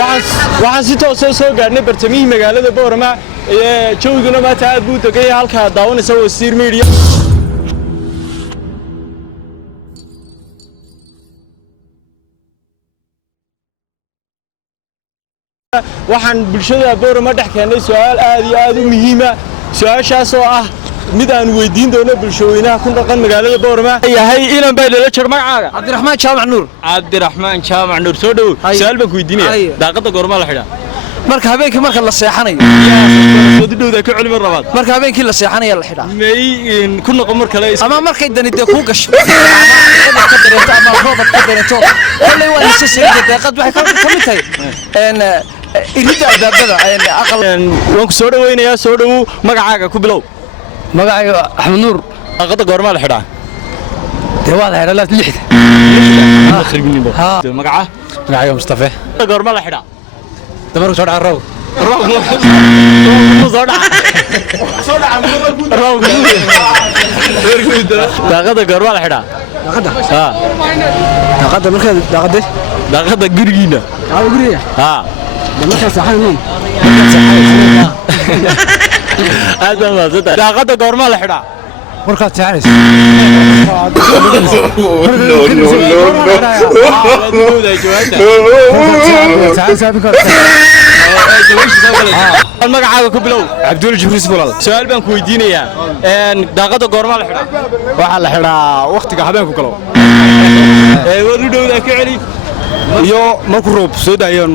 waxaan si toos ah soo gaarnay bartamihii magaalada Boorama jooguna maanta aad buu tagay halka daawanaysa wasiir media waxaan bulshada Boorama dhex keenay su'aal aad iyo aad u muhiim ah su'aashaas oo ah mid aan weydiin doono bulshooyinaha ku dhaqan magaalada Boorama yahay inaan bay la jir magacaaga Cabdiraxmaan Jaamac Nuur soo dhaw su'aal baan ku weydiinaya daaqada goorma la xidhaa marka habeenkii marka la seexanayo soo dhawda ka culimo rabaad marka habeenkii la seexanayo la xidhaa may ku noqon mar kale ama markay danide ku gasho ka dareento ama roobad ka dareento kulay waa isha sheegay daaqad waxay ka mid tahay irida albaabada aqal waan ku soo dhaweynayaa soo dhaw magacaaga ku bilow magacayga Axmed Nuur daaqada goorma la xidhaa waa la xidhaa lixda magacayga Mustafa goorma la xidhaa dabar soo dhaca roob daaqada goorma la xidhaa daaqada marka daaqada gurigiina guriga marka saxan aad baan maasanta daaqada goorma la xidhaa marka taanayso magacaaga ku bilow Cabdul Jibris Bulal su'aal baan ku weydiinayaa daaqada goorma la xidhaa waxa la xidhaa waqtiga habeenku galo wadu dhowda ka celi iyo markuu roob soo daayoon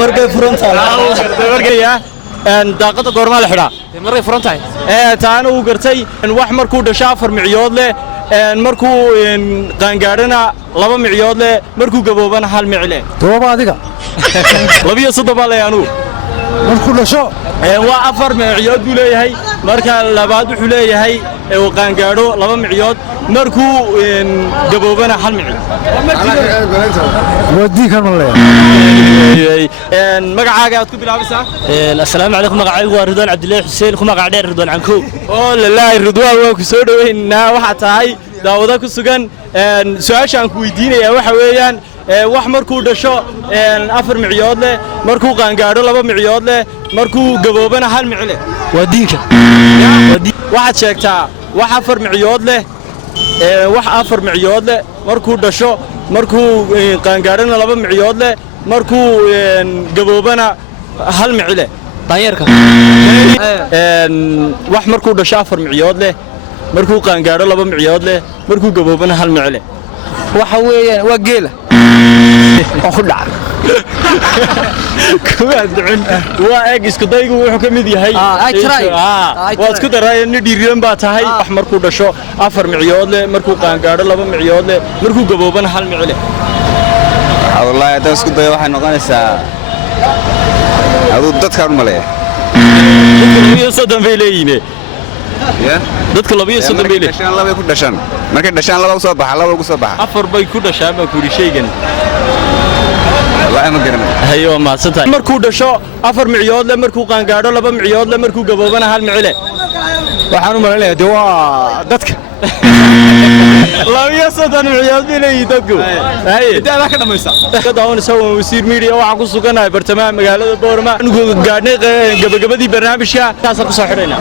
markay furan tahay daaqada goorma la xidhaa markay furan tahay taana uu gartay wax markuu dhasho 4 micyood leh markuu qaangaadhana 2 micyood leh markuu gaboobana 1 mic leh tooba adiga 2 baa leeyahay markuu dhasho waa 4 micyood buu leeyahay marka labaad wuxuu leeyahay uu qaangaadho 2 micyood markuu gaboobana 1 mic ودي كان والله magacaaga aad ku bilaabaysaa السلام عليكم magacaygu waa Ridwaan Cabdullaahi Xuseen kuma magac dheer Ridwaan Canko oo lallaahi Ridwaan waan ku soo dhaweynaa waxa tahay daawada ku sugan su'aashaan ku weydiinaya waxa weeyaan wax markuu dhasho 4 micyood leh markuu qaangaadho 2 micyood leh markuu gaboobana 1 mic leh waa diinka waxaad sheegtaa wax 4 micyood leh wax 4 micyood leh markuu dhasho markuu qaangaadhana 2 micyood leh markuu gaboobana 1 mic leh daayarka wax markuu dhasho 4 micyood leh markuu qaangaadho 2 micyood leh markuu gaboobana 1 mic leh waxa weeyaan waa geela oo ku dhaca kuwa ducun waa eeg isku daygu wuxuu ka mid yahay waa isku daray in dhiiriran baa tahay wax markuu dhasho 4 micyood leh markuu qaangaadho 2 micyood leh markuu gaboobana 1 mic leh والله هذا اسكو ضيع واحد نقانيسا هذا دتكان مليه iyo sodan bay leeyine dadka 2 bay leeyine dhashaan laba ku dhashaan markay dhashaan laba soo baxa laba ugu soo baxa afar bay ku dhashaan ma ku shaygan wallahi ma garanay hayo ma santa markuu dhasho 4 micyood leh markuu qaangaadho 2 micyood leh markuu gaboobana 1 mic leh waxaan u maleynayaa waa dadka lawiya sodan micyood bay leeyihiin dadku idaada ka dhamaysa ka daawanaysa wasiir media waxa ku suganahay bartamaha magaalada Boorama gaadhnay gabagabadii barnaamijka taas ku soo xidhayna